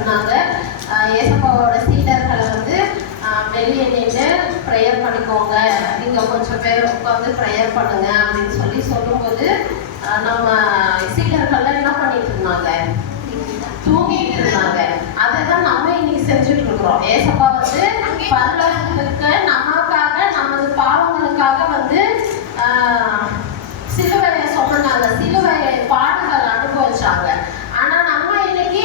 சொன்னாங்க, ஏசப்பாவோட சீடர்களை வந்து வெளியே நின்று ப்ரேயர் பண்ணிக்கோங்க, நீங்கள் கொஞ்சம் பேர் உட்காந்து ப்ரேயர் பண்ணுங்க அப்படின்னு சொல்லும்போது நம்ம சீடர்கள்லாம் என்ன பண்ணிட்டு இருந்தாங்க? தூங்கிட்டு இருந்தாங்க. அதை தான் நம்ம இன்னைக்கு செஞ்சுட்டு இருக்கிறோம். ஏசப்பா வந்து பரலோகத்துக்கு நமக்காக, நமது பாவங்களுக்காக வந்து சிலுவையை சொன்னாங்க, சிலுவையை பாடுகள் அனுபவிச்சாங்க. ஆனா நம்ம இன்னைக்கு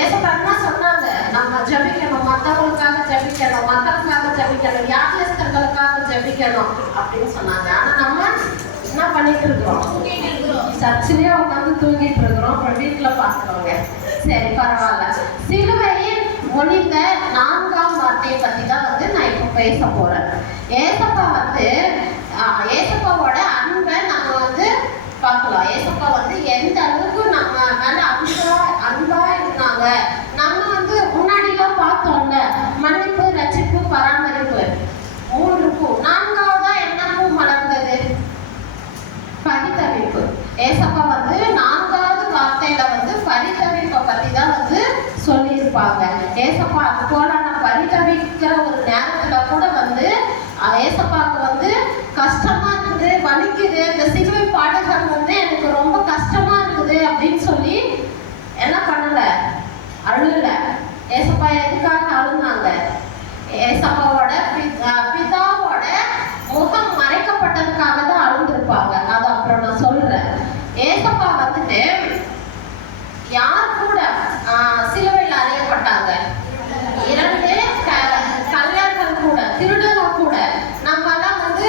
ஏசப்பா என்ன சொன்னாங்க? நம்ம ஜெபிக்கணும், மற்றவங்களுக்காக ஜெபிக்கணும், மக்களுக்காக ஜெபிக்கணும், வியாதியஸ்தர்களுக்காக ஜெபிக்கணும் அப்படின்னு சொன்னாங்க. ஆனா நம்ம என்ன பண்ணிட்டு இருக்கிறோம்? சர்ச்சிலேயே உட்காந்து தூங்கிட்டு இருக்கிறோம். அப்புறம் வீட்டுல பாக்குறோங்க. சரி, பரவாயில்ல. சிலுவையில் மொழிந்த 4ஆம் வார்த்தையை பத்தி தான் வந்து நான் இப்போ பேச போறேன். ஏசப்பா வந்து ஏசப்பாவோட அன்பை நம்ம வந்து பார்க்கலாம். ஏசப்பா வந்து எந்த அளவுக்கு நம்ம மேல அன்பா இருந்தாங்க. நம்ம வந்து முன்னாடிலாம் பார்த்தோம்ல, மன்னிப்பு, ரட்சிப்பு, பராமரிப்பு 3 பூ. 4ஆவதா என்ன பூ மலர்ந்தது? பரிதவிப்பு. ஏசப்பா வந்து 4ஆவது வார்த்தையில வந்து பரிதவிப்பை பத்தி தான் வந்து சொல்லியிருப்பாங்க. ஏசப்பா அது போல நான் பரிதவிக்கிற ஒரு நேரத்துல கூட வந்து ஏசப்பாவுக்கு வந்து கஷ்டமா இருக்குது, வலிக்குது, இந்த சிலுவை பாடுகள் வந்து எனக்கு ரொம்ப கஷ்டமா இருக்குது அப்படின்னு சொல்லி என்ன பண்ணல? அழுல. ஏசப்பா எதுக்காக அழுந்தாங்க? ஏசப்பாவோட பிதாவோட முகம் மறைக்கப்பட்டதுக்காக தான் அழுந்திருப்பாங்க. அது அப்புறம் நான் சொல்றேன். ஏசப்பா வந்துட்டு யார் கூட சிலுவையில் அறையப்பட்டாங்க? 2 கல்யாணங்கள் கூட, திருடர்கள் கூட. நம்மலாம் வந்து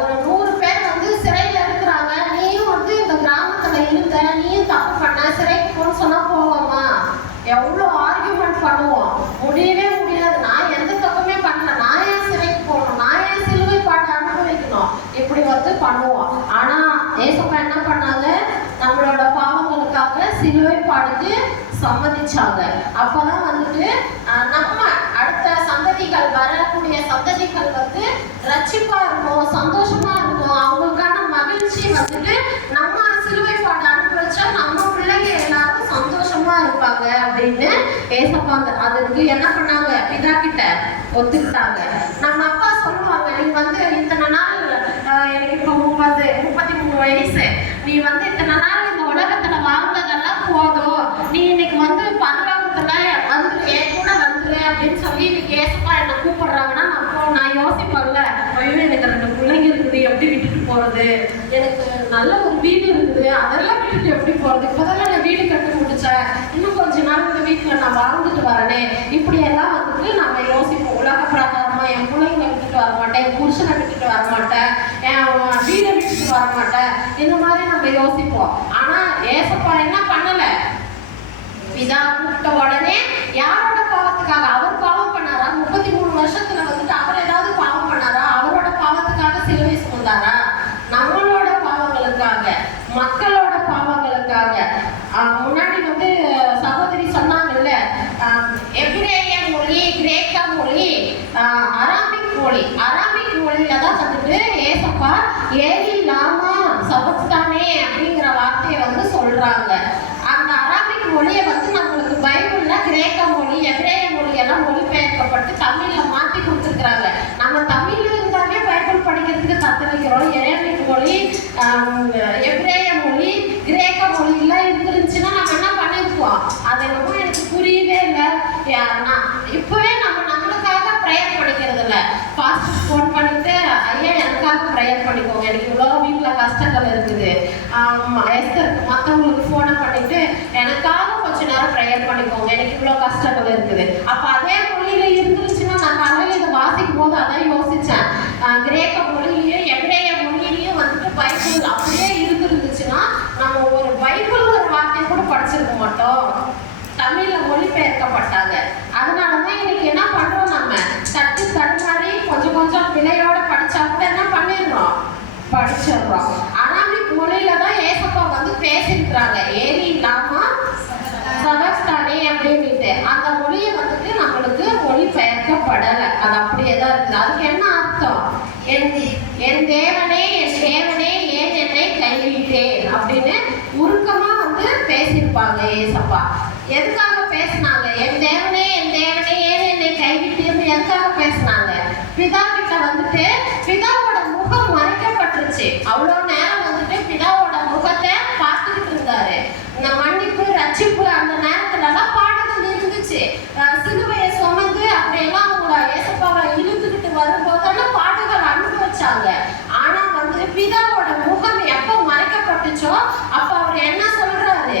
ஒரு 100 பேர் வந்து சிறையில் இருக்கிறாங்க. நீயும் வந்து இந்த கிராமத்துல இருந்த, நீயும் தப்பு பண்ண, சிறைக்கு போன்னு சொன்னா போவோமா? எவ்வளோ ஆர்கியூமெண்ட் பண்ணுவோம். முடியவே முடியாது. நான் எந்த தப்புமே பண்ணல, நான் ஏன் சிறைக்கு போகணும், நான் ஏன் சிலுவை பாட்டு அனுபவிக்கணும், இப்படி வந்து பண்ணுவோம். ஆனா ஏசப்பா என்ன பண்ணாங்க? நம்மளோட பாவங்களுக்காக சிலுவை பாடுக்கு சம்மதிச்சாங்க. அப்பதான் வந்துட்டு நம்ம அடுத்த சந்ததிகள், வரக்கூடிய சந்ததிகள் வந்து ரட்சிப்பா இருக்கும், சந்தோஷமா இருக்கும். அவங்களுக்கான மகிழ்ச்சி வந்துட்டு நம்ம சிலுவை பாடு அனுபவிச்சா நம்ம பிள்ளைங்க எல்லாரும் சந்தோஷமா இருப்பாங்க அப்படின்னு ஏசப்பாங்க. அதுக்கு என்ன பண்ணாங்க? பிதா கிட்ட ஒத்துக்கிட்டாங்க. நம்ம அப்பா சொல்லுவாங்க, நீ வந்து இத்தனை நாள், எனக்கு இப்போ 33 வயசு, நீ வந்து இத்தனை நாள் இந்த உலகத்துல வாழ்ந்ததெல்லாம் போதும், நீ இன்னைக்கு வந்து பரலோகத்துல வந்து என் கூட வந்துரு அப்படின்னு சொல்லி இன்னைக்கு ஏசப்பா என்ன கூப்பிடுறாங்கன்னா நான் யோசிப்பேன்ல, ஐயோ எனக்கு 2 பிள்ளைங்க இருக்குது, எப்படி விட்டுட்டு போறது? எனக்கு நல்ல ஒரு வீடு இருக்குது, அதெல்லாம் விட்டுட்டு எப்படி போறது? இப்போதான் நான் வீடு கட்டி முடிச்சேன், இன்னும் கொஞ்ச நாள் இந்த வீட்டுல நான் வாழ்ந்துட்டு வரனே, இப்படி எல்லாம் வந்துட்டு நம்ம யோசிப்போம். உலக பிரகாரமா என் பிள்ளைங்களை விட்டுட்டு வரமாட்டேன், என் புருஷனை விட்டுட்டு வரமாட்டேன், என் வீடை விட்டுட்டு வரமாட்டேன், இந்த மாதிரி நம்ம யோசிப்போம். ஆனா ஏசப்பா என்ன பண்ணல? பிதா கூப்பிட்ட உடனே யாரோட பாவத்துக்காக? அவர் பாவம் பண்ணாரா? 33 வருஷத்துல வந்துட்டு அவர் ஏதாவது பாவம் பண்ணாரா? அவரோட பாவத்துக்காக சிலுவை சுமந்தாரா? நம்மளோட பாவங்களுக்காக, மக்களோட பாவங்களுக்காக. முன்னாடி வந்து சகோதரி சொன்னாங்கல்ல, எபிரேய மொழி, கிரேக்க மொழி, அராபிக் மொழியில தான் வந்துட்டு ஏசப்பா ஏலி லாமா சபக்தானே அப்படிங்கிற வார்த்தையை வந்து சொல்றாங்க. அந்த அராபிக் மொழியை வந்து நம்மளுக்கு பைபிள்ல கிரேக்க மொழி, எபிரேய மொழியெல்லாம் மொழிபெயர்க்கப்பட்டு தமிழ்ல மாற்றி கொடுத்துருக்குறாங்க. நம்ம தமிழ்ல இருந்தாலே பைபிள் படிக்கிறதுக்கு தத்தளிக்கிறோம். எரேமிக் மொழி, எபிரேய மொழி, கிரேக்க மொழி எல்லாம் இருந்துருந்துச்சுன்னா நம்ம என்ன பண்ணிருப்போம்? அது என்னமோ எனக்கு புரியவே இல்லை. நான் இப்பவே நம்மளுக்காக ப்ரேயர் பண்ணிக்கிறது இல்லை. பாஸ்டர் ஃபோன் பண்ணிட்டு, ஐயா எனக்காக ப்ரேயர் பண்ணிக்கோங்க, எனக்கு இவ்வளோ வீட்டில் கஷ்டங்கள் இருக்குது. மற்றவங்களுக்கு ஃபோனை பண்ணிட்டு எனக்காக கொஞ்ச நேரம் ப்ரேயர் பண்ணிக்கோங்க, எனக்கு இவ்வளோ கஷ்டங்கள் இருக்குது. அப்போ அதே மொழியில இருந்துருச்சுன்னா நான் காலையில் இதை வாசிக்கும் போது அதான் யோசித்தேன். கிரேக்க மொழியிலையும் எபிரேய மொழியிலையும் வந்துட்டு பைபிள் அப்படியே இருந்துருந்துச்சுன்னா நம்ம ஒரு பைபிள் ஒரு வார்த்தையை கூட படிச்சிருக்க மாட்டோம். தமிழ்ல மொழிபெயர்க்கப்பட்டாங்க. அதனாலதான் இன்னைக்கு என்ன பண்றோம்? நம்ம தட்டு தடுமாறி கொஞ்சம் விலையோட படிச்சா கூட என்ன பண்ணிடுறோம்? படிச்சிடுறோம். அராபிக் மொழியில தான் ஏசப்பா வந்து பேசியிருக்கிறாங்க. ஏலி லாமா சபக்தானே அப்படின்ட்டு அந்த மொழியை வந்துட்டு நம்மளுக்கு மொழிபெயர்க்கப்படலை. அது அப்படியே தான் இருக்குது. அதுக்கு என்ன அர்த்தம்? என் தேவனே ஏன் என்னை கைவிட்டேன் அப்படின்னு உருக்கமா வந்து பேசியிருப்பாங்க ஏசப்பா. எதுக்காக பேசினாங்க என் தேவனே ஏன் என்னை கைவிட்டீர்னு எதுக்காக பேசினாங்க? பிதா கிட்ட வந்துட்டு பிதாவோட முகம் மறைக்கப்பட்டுருச்சு. அவ்வளோ நேரம் வந்துட்டு பிதாவோட முகத்தை பார்த்துக்கிட்டு இருந்தாரு. இந்த மன்னிப்பு ரட்சிப்பு அந்த நேரத்துல எல்லாம் பாடுகள் இருந்துச்சு. சிலுவையை சுமந்து அப்படியெல்லாம் அவங்க ஏசப்பாவை இழுத்துக்கிட்டு வரும்போதெல்லாம் பாடுகள் அனுபவிச்சாங்க. ஆனா வந்து பிதாவோட முகம் எப்ப மறைக்கப்பட்டுச்சோ அப்ப அவர் என்ன சொல்றாரு?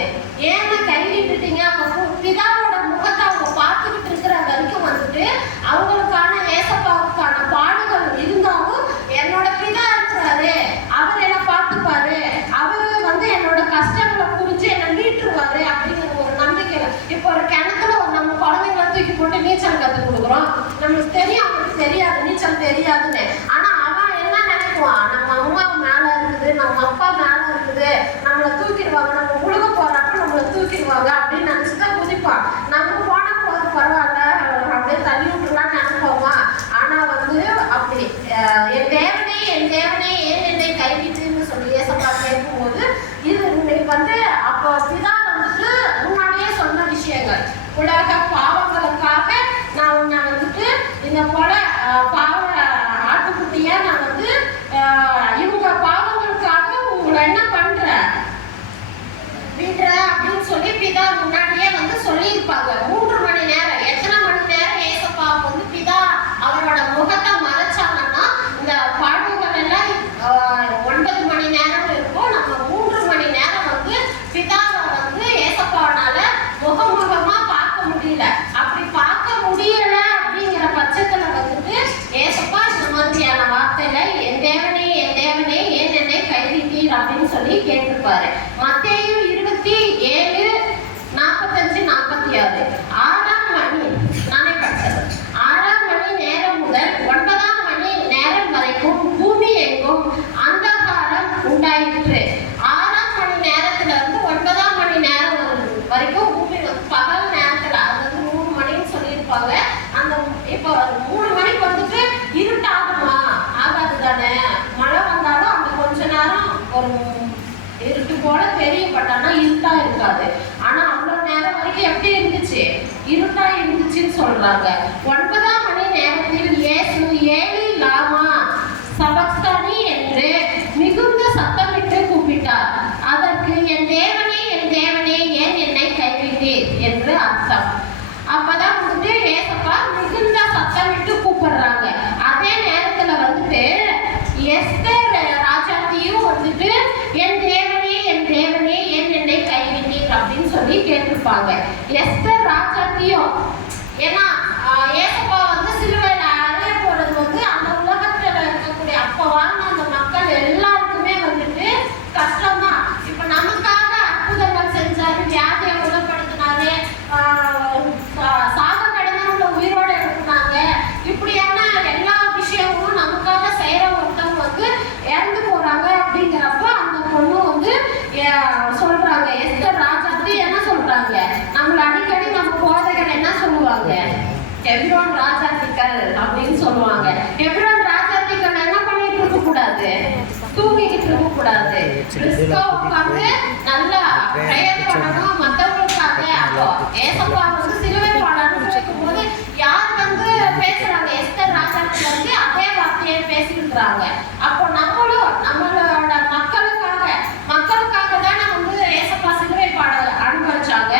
ஏன்னா கைவிட்டுட்டீங்க. அப்ப பிதாவோட முகத்தை அவங்க பார்த்துக்கிட்டு இருக்கிற வரைக்கும் வந்துட்டு அவங்களுக்கான ஏசப்பாவுக்கான பாடுகள் இருந்தாலும் என்னோட பிதா இருக்கிறாரு, அவர் என்ன பார்த்துப்பாரு, அவரு வந்து என்னோட கஷ்டங்களை புரிஞ்சு என்ன மீட்டுருவாரு அப்படிங்கிற ஒரு நம்பிக்கையில. இப்போ ஒரு கிணத்துல நம்ம குழந்தைங்களை தூக்கி போட்டு நீச்சல் கற்றுக் கொடுக்குறோம். நம்மளுக்கு தெரியும் அவங்களுக்கு தெரியாது, நீச்சல் தெரியாதுன்னு. ஆனா அவன் என்ன நினைக்குவான்? நம்ம அம்மா மேல இருக்குது, நம்ம அப்பா மேல இருக்குது, நம்மளை தூக்கிடுவாங்க, நம்ம முழுக போறப்ப நம்மளை தூக்கிடுவாங்க அப்படின்னு நினைச்சுதான் குதிப்பான். நம்ம போன போது பரவாயில்ல அப்படியே தள்ளி விட்டுலாம் நினைப்போமா? ஆனா வந்து அப்படி என் தேவனே ஏன் என்னை கைவிட்டுன்னு சொல்லி ஏசப்பா கேட்கும்போது இது வந்து அப்போ பிதா வந்துட்டு முன்னாடியே சொன்ன விஷயங்கள். உலக பாவங்களுக்காக நான் உன்னை வந்துட்டு இந்த போல பாவ ஆட்டுக்குட்டியா நான் வந்து இவங்க பாவங்களுக்காக உங்களை என்ன பண்றேன் விடுற அப்படின்னு சொல்லி பிதா முன்னாடியே வந்து சொல்லியிருப்பாங்க. 3 மணி நேரம். எத்தனை மணி நேரம் ஏசப்பா வந்து பிதா அவரோட முகத்தை மறைச்சாங்கன்னா இந்த பாடுகள் எல்லாம் 9 மணி நேரம் இருக்கும். நம்ம 3 மணி நேரம் வந்து பிதாவை வந்து ஏசப்பாவனால முகமுகமா பார்க்க முடியல. அப்படி பார்க்க முடியல அப்படிங்கிற பட்சத்துல வந்துட்டு ஏசப்பா இந்த மாதிரியான வார்த்தையில என் தேவனே ஏன் என்னை கைவிட்டீர் அப்படின்னு சொல்லி கேட்டிருப்பாரு. மத்தேயு 27:45-46 6ஆம் மணி நானே படிச்சது. 6ஆம் மணி நேரம் முதல் 9ஆம் மணி நேரம் வரைக்கும் பூமி எங்கும் அந்தகாரம் உண்டாயிற்று. 6ஆம் மணி நேரத்துல இருந்து 9ஆம் மணி நேரம் வரைக்கும் பூமி பகல் நேரத்துல, அது வந்து 3 மணின்னு சொல்லியிருப்பாங்க. அந்த இப்போ 3 மணிக்கு வந்துட்டு இருட்டாகுமா? ஆகாது தானே. மழை வந்தாலும் அந்த கொஞ்ச நேரம் ஒரு இருட்டு போல தெரியும், பட் ஆனா இருட்டா இருக்காது. ஆனா அவ்வளவு நேரம் வரைக்கும் எப்படி இருந்துச்சு? இருட்டா இருந்துச்சுன்னு சொல்றாங்க. 9ஆம் மணி நேரத்தில் இயேசு ஏலி லாமா சபக்தானி என்று மிகுந்த சத்தமிட்டு கூப்பிட்டார். அதற்கு என் தேவனே ஏன் என்னை கைவிட்டீர் என்று அர்த்தம். அப்பதான் வந்துட்டு ஏசப்பா மிகுந்த சத்தமிட்டு கூப்பிடுறாங்க. அதே நேரத்துல வந்துட்டு எஸ்தர் ராஜாத்தியும் வந்துட்டு என் தேவனே ஏன் என்னை கைவிட்டீர் அப்படின்னு சொல்லி கேட்டிருப்பாங்க. எஸ்தர் ராஜாத்தியும் ஏன்னா ஏசப்பா வந்து சிலுவையில அறைய போறது வந்து அந்த உலகத்துல இருக்கக்கூடிய அப்ப வாழ்ந்த அந்த மக்கள் எல்லாருக்குமே வந்துட்டு கஷ்டம்தான். இப்ப நமக்காக அற்புதங்கள் செஞ்சாரு, வியாதியை குணப்படுத்தினாரு, சாக கடந்தவங்கள உயிரோட எழுப்புனாங்க. இப்படியான எல்லா விஷயமும் நமக்காக செய்யற ஒருத்தவங்க வந்து இறந்து போறாங்க. அப்படிங்கிறப்ப அந்த பொண்ணு வந்து சொல்றாங்க, எஸ்தர் ராஜாத்தி என்ன சொல்றாங்க? நம்மள அடிக்கடி நம்ம போதைகள் என்ன சொல்லுவாங்க? எப்ரோன் ராஜாத்திகள் அப்படின்னு சொல்லுவாங்க. எப்ரோன் ராஜாத்திகள் என்ன பண்ணிட்டு இருக்க கூடாது? தூங்கிக்கிட்டு இருக்க கூடாது. உட்காந்து நல்லா பிரயர் பண்ணணும் மற்றவங்களுக்காக. அப்போ ஏசப்பா வந்து சிலுவை பாடன்னு சொல்லும் போது யார் வந்து பேசுறாங்க? எஸ்தர் ராஜாத்தி வந்து அதே வார்த்தையை பேசியிருக்கிறாங்க. அப்போ நம்மளோட மக்களுக்காக தானே வந்து ஏசப்பா சிலுவை பாடல் அனுபவிச்சாங்க.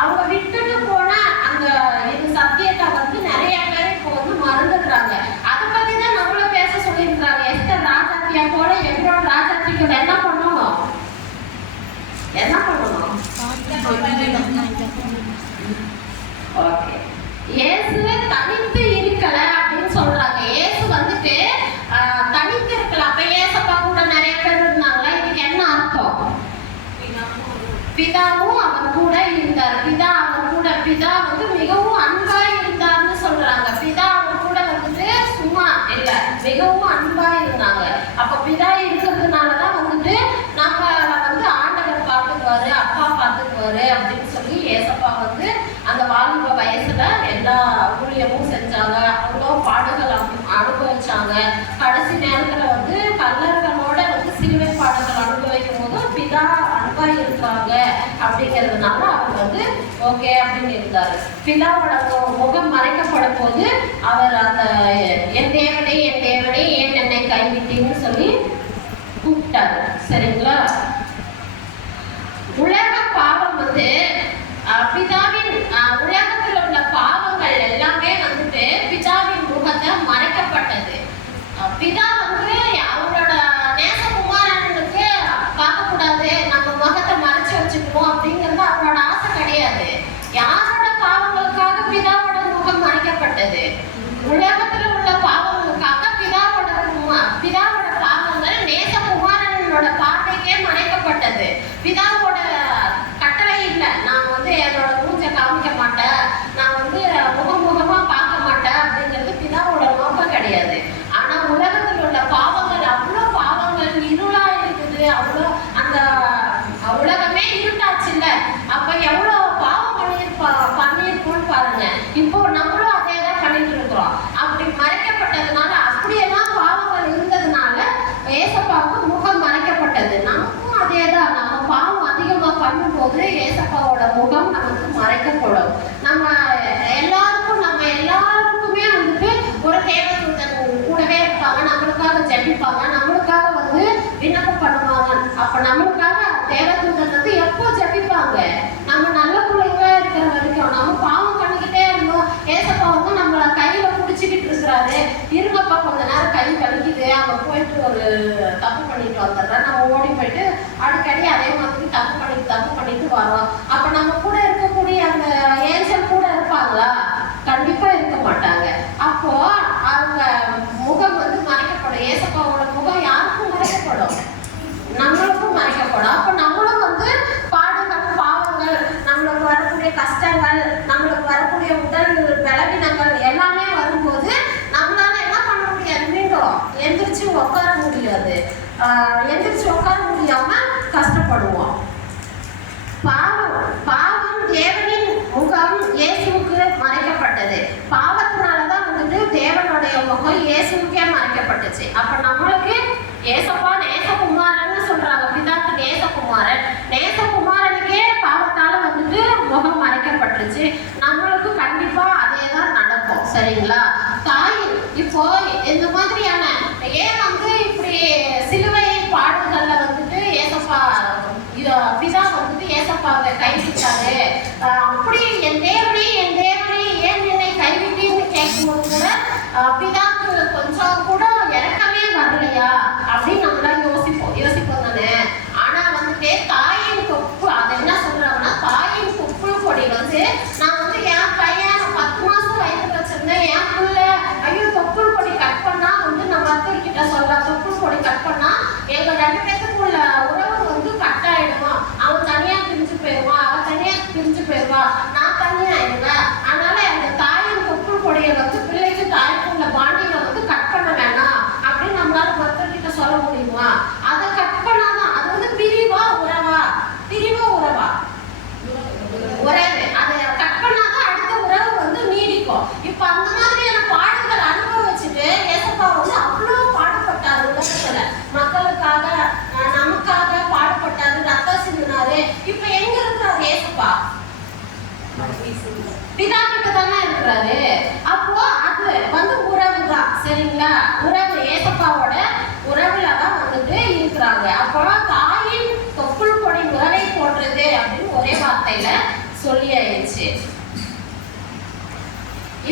அவங்க விட்டுட்டு போன அந்த இது சத்தியத்தை வந்து நிறைய பேர் இப்போ வந்து மறந்துடுறாங்க. அதை பத்தி தான் நம்மள பேச சொல்லியிருக்கிறாங்க. எஸ்தர் ராஜாத்தியா போல எப்ரோன் ராஜாத்திகள் என்ன பண்ணணும்? ஓகே, இயேசு தனித்து இருக்கல அப்படின்னு சொல்றாங்க. இயேசு வந்துட்டு தனித்து இருக்கல. அப்ப ஏசப்பா கூட நிறைய பேர் இருந்தாங்களா? இதுக்கு என்ன அர்த்தம்? பிதாவும் அவர் கூட இருந்தார். பிதா வந்து மிகவும் அன்பா இருந்தார்னு சொல்றாங்க. பிதா அவர் கூட வந்துட்டு சும்மா இல்ல, மிகவும் அன்பா இருந்தாங்க. அப்ப பிதா இருக்கிறதுனாலதான் வந்துட்டு நம்ம வந்து ஆண்டவர் பார்த்துக்குவாரு, அப்பா பார்த்துக்குவாரு அப்படின்னு சொல்லி ஏசப்பா வந்து அந்த வாலிப வயசுல எல்லா ஊழியமும் செஞ்சாங்க. அவ்வளோ பாடுகள் அனுபவிச்சாங்க. கடைசி நேரத்துல வந்து கல்லர்களோட வந்து சிலுவை பாடுகள் அனுபவிக்கும் போது பிதா அன்பா இருக்காங்க அப்படிங்கிற அப்படின்னு இருந்தாரு. பிதாவோட முகம் மறைக்கப்படும் போது அவர் அந்த என் தேவனே ஏன் என்னை கைவிட்டீங்கன்னு சொல்லி கூப்பிட்டாரு. சரிங்களா? உலக பாவம் வந்து பிதாவின் உலகத்தில் உள்ள பாவங்கள் எல்லாமே வந்துட்டு பிதாவின் முகத்தை மறைக்கப்பட்டது. பிதா வந்து அவரோட நேசகுமாரனுக்கு பார்க்கக்கூடாது, நம்ம முகத்தை மறைச்சு வச்சுக்கணும் அப்படிங்கிறது அவரோட ஆசை கிடையாது. யாரோட பாவங்களுக்காக பிதாவோட முகம் மறைக்கப்பட்டது? உலகத்துல உள்ள பாவங்களுக்காக பிதாவோட பாவங்கள் நேசகுமாரனோட பார்வைக்கே மறைக்கப்பட்டது. பிதாவோட கட்டளை இல்லை, நான் வந்து என்னோட மூஞ்ச காமிக்க மாட்டேன், நான் வந்து முகமா பார்க்க மாட்டேன் அப்படிங்கிறது பிதாவோட நோக்கம் கிடையாது. ஆனா உலகத்தில் உள்ள பாவங்கள் அவ்வளோ பாவங்கள் இருளா இருக்குது, அவ்வளோ அந்த உலகமே இருட்டாச்சு இல்ல, அப்ப எவ்வளவு பாவம் பண்ணிருக்கோம்னு பாருங்க. இப்போ நம்மளும் அதே தான் பண்ணிட்டு இருக்கிறோம். அப்படி மறைக்கப்பட்டதுனால, அப்படியெல்லாம் பாவங்கள் இருந்ததுனால ஏசப்பாவுக்கு முகம் மறைக்கப்பட்டது. நமக்கும் அதே தான், நம்ம பாவம் அதிகமா பண்ணும்போது ஏசப்பாவோட முகம் நமக்கு மறைக்கப்படும். நம்ம எல்லாருக்குமே வந்துட்டு ஒரு தேவதூதன் கூடவே இருப்பாங்க, நம்மளுக்காக ஜெபிப்பாங்க, நம்மளுக்காக வந்து விண்ணப்பம் பண்ணுவாங்க. அப்ப நம்மளுக்காக தேவதூதன் வந்து எப்போ ஜெபிப்பாங்க? நம்ம நல்ல பிள்ளைங்களா இருக்கிற வரைக்கும். நம்ம பாவம் பண்ணிக்கிட்டே இருந்தோம், ஏசப்பா வந்து நம்மள கையில பிடிச்சிக்கிட்டு இருக்கிறாரு, இருங்கப்பா கொஞ்ச நேரம் கை வலிக்குது, அவங்க போயிட்டு ஒரு தப்பு பண்ணிட்டு வந்துடுறேன், நம்ம ஓடி போயிட்டு அடிக்கடி அதே மாதிரி தப்பு பண்ணிட்டு வரோம். அப்ப நம்ம கூட இருக்கக்கூடிய அந்த ஏஞ்சல் கூட இருப்பாங்களா? கண்டிப்பா இருக்க மாட்டாங்க. அப்போ அவங்க முகம் வந்து மறைக்கப்படும். ஏசப்பாவோட முகம் யாருக்கும் மறைக்கப்படும்? நம்மளுக்கும் மறைக்கப்படும். அப்ப நம்மளும் வந்து பாடுகள், பாவங்கள், நம்மளுக்கு வரக்கூடிய கஷ்டங்கள், நம்மளுக்கு வரக்கூடிய உடல் பலவீனங்கள் எல்லாமே வரும்போது நம்மளால என்ன பண்ண முடியாது? மீண்டும் எந்திரிச்சு உட்கார முடியாது. எந்திரிச்சு உட்கார முடியாம கஷ்டப்படுவோம். பாவம் தேவனின் முகம் இயேசுவுக்கு மறைக்கப்பட்டது. பாவத்தினாலதான் வந்துட்டு தேவனுடைய முகம் இயேசுவுக்கே மறைக்கப்பட்டுச்சு. அப்ப நம்மளுக்கு ஏசப்பா நேசகுமாரன்னு சொல்றாங்க. பிதாக்கு நேசகுமாரனுக்கே பாவத்தால வந்துட்டு முகம் மறைக்கப்பட்டுருச்சு. நம்மளுக்கு கண்டிப்பா அதேதான் நடக்கும். சரிங்களா? தாய் இப்போ இந்த மாதிரியான ஏன் வந்து இப்படி சிலுவை பாடுகள்ல வந்துட்டு ஏசப்பா பிதா வந்துட்டு ஏசப்பாவை கைவிட்டாரு, அப்படி என் தேவனே ஏன் என்னை கைவிட்டீன்னு கேட்கும்போது பிதாக்கு கொஞ்சம் கூட இறக்கமே வரலையா அப்படின்னு நம்மளாம் யோசிப்போம் தானே. ஆனா வந்துட்டு தாயின் கொப்பு, அது என்ன சொல்றாங்கன்னா, தாயின் கொப்பு கொடி வந்து நான் வந்து என் பையன் 10 மாசம் வயது வச்சிருந்தேன், என் புள்ள ஐயோ தொப்புள் கொடி கட் பண்ணா வந்து நான் மத்தவர்கிட்ட சொல்ல, தொப்புள் கொடி கட் பண்ணா எங்க 2 பேத்துக்குள்ள உறவு வந்து கட் ஆயிடுமா, அவன் தனியா பிரிஞ்சு போயிடுவான், அவன் தனியா பிரிஞ்சு போயிடுவா, நான் தனியா ஆயிடுவேன். அதனால அந்த தாயின் தொப்புள் கொடியை வந்து பிள்ளைக்கு தாய்க்கு உள்ள பாண்டிகளை வந்து கட் பண்ண வேணாம் அப்படின்னு நம்மளால மத்தவர்கிட்ட சொல்ல முடியுமா? அதை கட் பண்ணாதான் அது வந்து பிரிவா உறவா உறவு. அதை கட் பண்ணாதான் அடுத்த உறவு வந்து நீடிக்கும். இப்ப அந்த மாதிரியான பாடுகள் அனுபவிச்சுட்டு ஏசப்பா வந்து அவ்வளவு பாடுபட்டாரு உலகத்துல, மக்களுக்காக நமக்காக பாடுபட்டாரு, ரத்தம் சிந்தினாரு. இப்ப எங்க இருக்கிறாரு ஏசப்பா? பிதா கிட்ட தானே இருக்கிறாரு. அப்போ அது வந்து உறவு தான். சரிங்களா? உறவு ஏசப்பாவோட உறவுலதான் வந்துட்டு இருக்கிறாங்க. அப்போ தாயின் தொப்புள் கொடி உறவை போடுறது அப்படின்னு ஒரே வார்த்தையில சொல்லி ஆயிடுச்சு.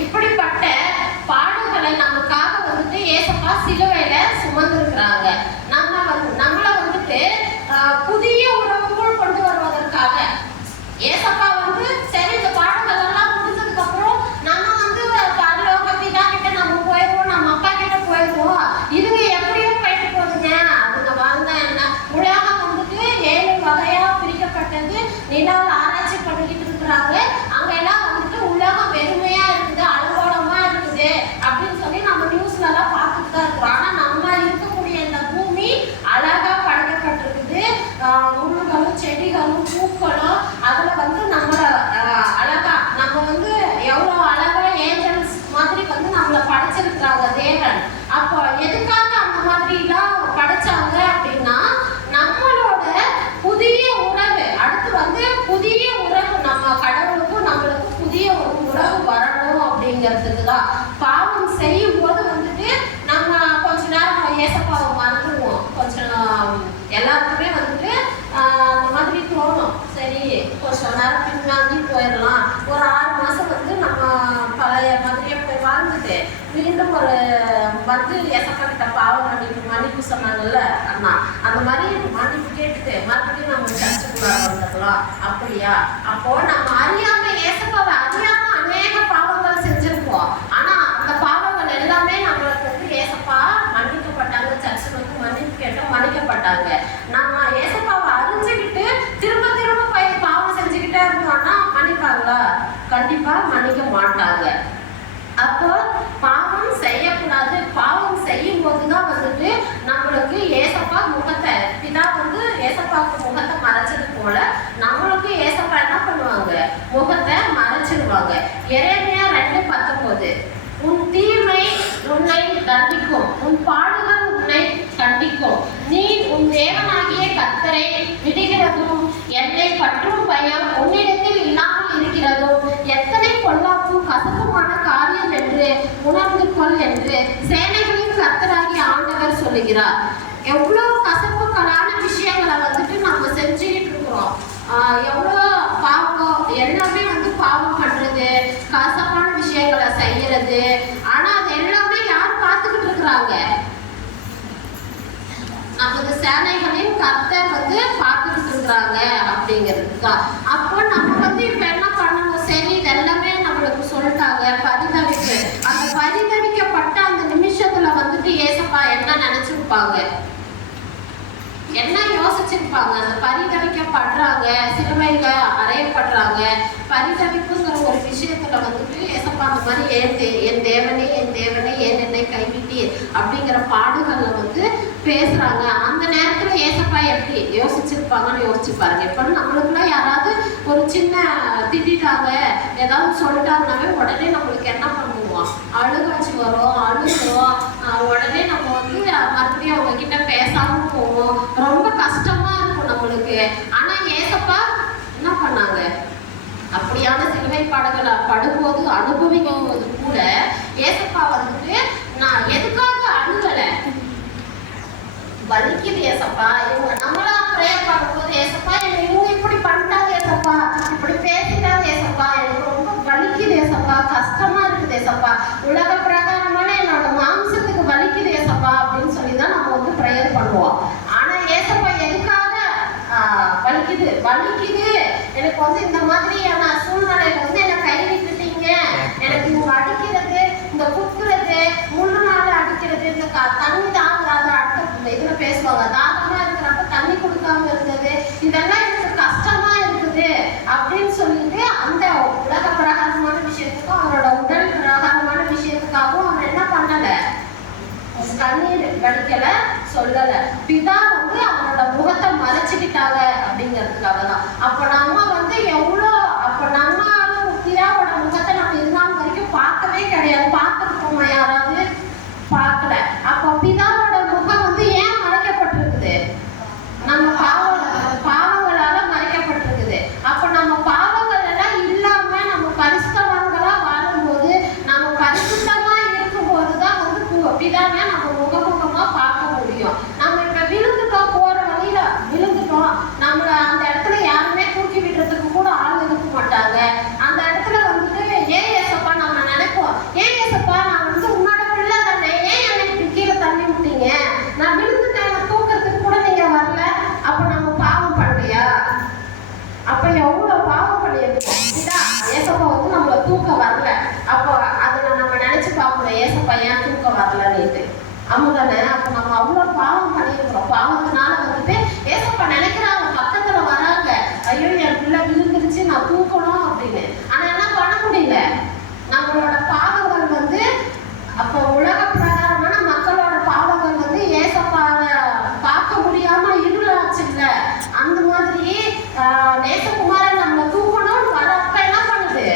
இப்படிப்பட்ட பாடுகளை நமக்காக வந்துட்டு ஏசப்பா சிலுவையில சுமந்திருக்கிறாங்க. நம்மள வந்துட்டு புதிய உறவுக்குள் கொண்டு வருவதற்காக ஏசப்பா வந்து சரி இந்த பாடுகள் எல்லாம் முடிஞ்சதுக்கு அப்புறம் நம்ம வந்து பரலோக பிதா கிட்ட நம்ம போயிடுவோம், நம்ம அப்பா கிட்ட போயிடுவோம். இதுங்க எப்படியோ போயிட்டு போகுதுங்க, அதுங்க வாழ்ந்தா என்ன? உலகம் வந்துட்டு 7 வகையா பிரிக்கப்பட்டது, நிலாவில் ஆராய்ச்சி பண்ணிக்கிட்டு இருக்கிறாங்க. அங்க எல்லாம் வந்துட்டு உலகம் வெறுமையா இருக்குது, அலங்கோலமா இருக்குது அப்படின்னு சொல்லி நம்ம நியூஸ்ல எல்லாம் பார்த்துட்டு தான் இருக்கிறோம். ஆனா நம்ம இருக்கக்கூடிய இந்த பூமி அழகா படைக்கப்பட்டிருக்குது. முள்ளுகளும் செடிகளும் பூக்களும் அதுல வந்து நம்மள அழகா நம்ம வந்து எவ்வளவு அழகா ஏஞ்சல்ஸ் மாதிரி வந்து நம்மள படைச்சிருக்கிறாங்க தேவன். அப்போ எதுக்காக அந்த மாதிரி எல்லாம் படைச்சாங்க அப்படின்னா நம்மளோட புதிய உறவு, அடுத்து வந்து புதிய வந்து ஏசப்பா கிட்ட பாவம் மன்னிப்பு சொன்னாங்கல்ல அண்ணா, அந்த மாதிரி மன்னிப்பு கேட்டுட்டு மறுபடியும் நம்ம சர்ச்சுக்குள்ள வந்துடலாம் அப்படியா? அப்போ நம்ம அறியாம ஏசப்பாவை அறியாம அநேக பாவங்கள் செஞ்சிருப்போம். ஆனா அந்த பாவங்கள் எல்லாமே நம்மளுக்கு வந்து ஏசப்பா மன்னிக்கப்பட்டாங்க. சர்ச்சுக்கு வந்து மன்னிப்பு கேட்டோம், மன்னிக்கப்பட்டாங்க. நம்ம ஏசப்பாவை அறிஞ்சுக்கிட்டு திரும்ப திரும்ப போய் பாவம் செஞ்சுக்கிட்டே இருந்தோம்னா மன்னிப்பாங்களா? கண்டிப்பா மன்னிக்க மாட்டாங்க. அப்போ பாவம் செய்யக்கூடாது. பாவம் செய்யும் போதுதான் வந்துட்டு நம்மளுக்கு ஏசப்பா முகத்தை, பிதா வந்து ஏசப்பாவுக்கு முகத்தை மறைச்சது போல நம்மளுக்கு ஏசப்பா என்ன பண்ணுவாங்க? முகத்தை மறைச்சிடுவாங்க. எரேமியா 2:19, உன் தீமை உன்னை தண்டிக்கும், உன் பாடுகள் உன்னை கண்டிக்கும். நீ உன் தேவனாகிய கர்த்தரை விடுகிறதும் என்னை பற்றும் பயம் உன்னிடத்தில் இல்லாமல் இருக்கிறதும் எத்தனை பொல்லாப்பும் கசப்புமான காரியம் என்று உணர்ந்து கொள் என்று சேனைகளின் கர்த்தராகிய ஆண்டவர் சொல்லுகிறார். எவ்வளவு கசப்புகளான விஷயங்களை வந்துட்டு நம்ம செஞ்சுக்கிட்டு இருக்கிறோம். எவ்வளோ பாவம், எல்லாமே வந்து பாவம் பண்றது, கசப்பான விஷயங்களை செய்யறது. ஆனா அது எல்லாமே யார் பார்த்துக்கிட்டு இருக்கிறாங்க? நமது சேனைகளின் கர்த்தர் வந்து பார்த்துக்கிட்டு இருக்கிறாங்க அப்படிங்கிறது தான். அப்போ நம்ம வந்து இப்ப என்ன பண்ணணும்? சரி, இது எல்லாமே நம்மளுக்கு சொல்லிட்டாங்க, பரிதவிப்பு. அந்த பரிதவிக்கப்பட்ட அந்த நிமிஷத்துல வந்துட்டு ஏசப்பா என்ன நினைச்சிருப்பாங்க, என்ன யோசிச்சிருப்பாங்க? அந்த பரிதவிக்கப்படுறாங்க, சிலுவையில அறையப்படுறாங்க, பரிதவிப்புங்கிற ஒரு விஷயத்துல வந்துட்டு ஏசப்பா அந்த மாதிரி என் தேவனே என் தேவனே ஏன் என்னை கைவிட்டீர் அப்படிங்கிற பாடுகள்ல வந்து பேசுறாங்க. அந்த நேரத்துல ஏசப்பா எப்படி யோசிச்சிருப்பாங்கன்னு யோசிச்சு பாருங்க. இப்ப நம்மளுக்குலாம் யாராவது ஒரு சின்ன திட்டாங்க, ஏதாவது சொல்லிட்டாங்கன்னாவே உடனே நம்மளுக்கு என்ன பண்ணுவோம்? அழுகாச்சு வரும், அழுகிறோம். உடனே நம்ம வந்து மறுபடியும் அவங்க கிட்ட பேசாம போவோம். ரொம்ப கஷ்டமா இருக்கும் நம்மளுக்கு. ஆனா ஏசப்பா என்ன பண்ணாங்க? அப்படியான சிலுவை பாடுகளை படும்போது அனுபவிக்கும் போது கூட ஏசப்பா வந்துட்டு நான் எதுக்காக அழுகல, வலிக்குது ஏசப்பா, இவங்க நம்மளா பிரேயர் பண்ணும்போது ஏசப்பா இவங்க இப்படி பண்ணிட்டாங்க ஏசப்பா, இப்படி பேசிட்டாங்க ஏசப்பா, எனக்கு ரொம்ப வலிக்குது ஏசப்பா, கஷ்டமா இருக்குது ஏசப்பா, உலக பிரகாரமான என்னோட மாம்சத்துக்கு வலிக்குது ஏசப்பா அப்படின்னு சொல்லிதான் நம்ம வந்து பிரேயர் பண்ணுவோம். ஆனா ஏசப்பா எதுக்காக வலிக்குது வலிக்குது எனக்கு வந்து இந்த மாதிரியான சூழ்நிலையில வந்து என்ன கைவிட்டுட்டீங்க, எனக்கு இவங்க அடிக்கிறது, இந்த குத்துறது, முழு நாள் அடிக்கிறது, இந்த தண்ணி தாங்காத அடுத்த இதுல பேசுவாங்க, தாகமா இருக்கிறப்ப தண்ணி கொடுக்காம இருந்தது, இதெல்லாம் எனக்கு கஷ்டமா இருக்குது அப்படின்னு சொல்லிட்டு அந்த உலக பிரகாரமான விஷயத்துக்கும் அவரோட உடல் பிரகாரமான விஷயத்துக்காகவும் அவர் என்ன பண்ணல, கண்ணீர் வடிக்கல, சொல்லல. பிதா வந்து அவனோட முகத்தை மறைச்சுக்கிட்டாங்க அப்படிங்கிறதுக்காக தான். அப்ப நம்ம வந்து எவ்வளோ, அப்ப நம்மளும் பிதாவோட முகத்தை நம்ம இதுநாள் வரைக்கும் பார்க்கவே கிடையாது. பார்த்துருக்கோமா யாராவது? பார்க்கல. அப்போ பிதாவோட முகம் வந்து ஏன் மறைக்கப்பட்டிருக்குது? நம்ம பாவங்களால மறைக்கப்பட்டிருக்குது. அப்ப நம்ம பாவங்கள் எல்லாம் இல்லாம நம்ம பரிசுத்தவான்களா வாழும்போது, நம்ம பரிசுத்தமா இருக்கும் போதுதான் வந்து பிதாவை நம்ம முகமுகமா பார்க்க முடியும். நம்ம இப்ப விழுந்துட்டோம், போற வழியில விழுந்துட்டோம், நம்மள அந்த இடத்துல யாருமே தூக்கி விடுறதுக்கு கூட ஆள் இருக்க மாட்டாங்க. அந்த இடத்துல வந்துட்டு ஏன் ஏசப்பா நம்ம நினைப்போம், ஏன் ஏசப்பா நான் வந்து உன்னோட பிள்ளை தானே, ஏன் எனக்கு கீழே தள்ளி விட்டீங்க, நான் விழுந்துட்டேன், தூக்கிறதுக்கு கூட நீங்க வரல. அப்ப நம்ம பாவம் பண்ணலையா? அப்ப எவ்வளவு பாவம் பண்ணியிருக்கோம். ஏசப்பா வந்து நம்மள தூக்க வரல. அப்போ அதுல நம்ம நினைச்சு பார்க்கணும், ஏசப்பா ஏன் தூக்க வரலன்னு. அமுதானே? அப்ப நம்ம அவ்வளவு பாவம் பண்ணியிருக்கிறோம். பாவத்தினால வந்துட்டு ஏசப்பா நினைக்கிறாங்க, பக்கத்துல வராங்க, ஐயோ என் பிள்ளை விழுந்துருச்சு, நான் தூக்கணும் அப்படின்னு. ஆனா என்ன பண்ண முடியல? நம்மளோட பாவங்கள் வந்து அப்போ உலக பிரகாரமான மக்களோட பாவங்கள் வந்து ஏசப்பாவை பார்க்க முடியாம இருளாச்சு இல்ல. அந்த மாதிரி நேசகுமாரன் நம்ம தூக்கணும்னு வரப்ப என்ன பண்ணுது?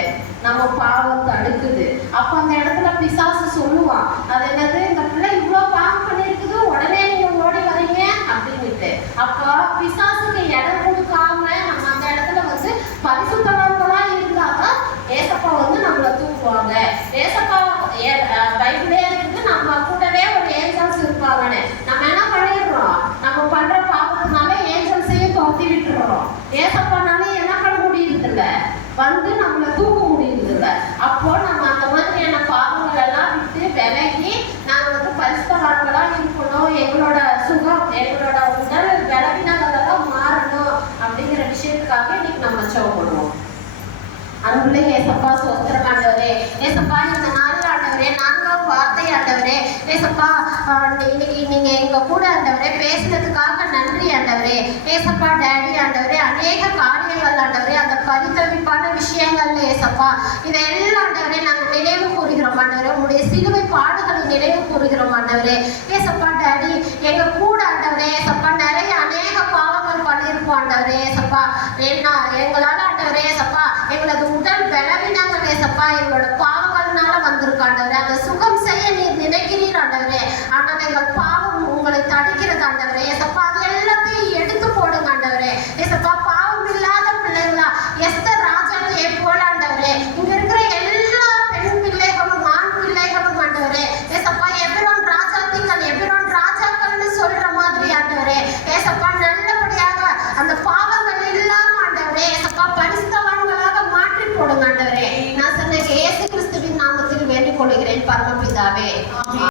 நம்ம பாவத்தை அடுக்குது. அப்ப அந்த இடத்துல பிசாசு சொல்லுவான், அது என்னது, இந்த பிள்ளை இவ்வளவு பாவம் பண்ணிருக்குது, உடனே நீங்க ஓடி வரீங்க அப்படின்னுட்டு. அப்ப பிசாசுக்கு இடம் கொடுக்காம நம்ம அந்த இடத்துல வந்து பரிசுத்தவான்களா இருந்தாதான் ஏசப்பா வந்து நம்மளை தூக்குவாங்க. ஏசப்பா பைபிளே இருக்குது, நம்ம கூடவே ஒரு ஏஞ்சல்ஸ் இருப்பாங்கன்னு. நம்ம என்ன பண்ணிடுறோம்? நம்ம பண்ற பாவத்தினால ஏஞ்சல்ஸையும் தோத்தி விட்டுறோம். ஏசப்பானாலே என்ன பண்ண முடியுது இல்ல, வந்து நம்மளை தூக்க முடியுது இல்ல. அப்போ நம்ம அந்த மாதிரியான பாவங்கள் எல்லாம் விட்டு விலகி நாங்க வந்து எங்களோட சுகம், எங்களோட உடல் பலவீனங்கள் எல்லாம் மாறணும் அப்படிங்கிற விஷயத்துக்காக இன்னைக்கு நம்ம ஜெபம் பண்ணுவோம். அன்புள்ள ஏசப்பா, சோஸ்திரம் ஆண்டவரே. ஏசப்பா, இந்த நாள் ஆண்டவரே, நான்காவது வார்த்தை ஆண்டவரே. ஏசப்பா, இன்னைக்கு நீங்க எங்க கூட ஆண்டவரே பேசுனதுக்காக நன்றி ஆண்டவரே. ஏசப்பா டேடி ஆண்டவரே, அநேக காரியங்கள் ஆண்டவரே, அந்த பரிதவிப்பான விஷயங்கள்ல ஏசப்பா இதெல்லாம் ஆண்டவரே நாங்கள் நினைவு கூறுகிறோம் ஆண்டவரே. உங்களுடைய சிலுவை பாடுகளை நினைவு கூறுகிறோம் ஆண்டவரே. ஏசப்பா டேடி, எங்க கூட ஆண்டவரே ஏசப்பா நிறைய அநேக பாவங்கள் பண்ணியிருப்போம் ஆண்டவரே. ஏசப்பா எங்களால் ஆண்டவரே ஏசப்பா எங்களது உடல் பலவீனங்கள் ஏசப்பா எங்களோட பாவங்கள்னால வந்திருக்காண்டவரே. அந்த சுகம் செய்ய நீர்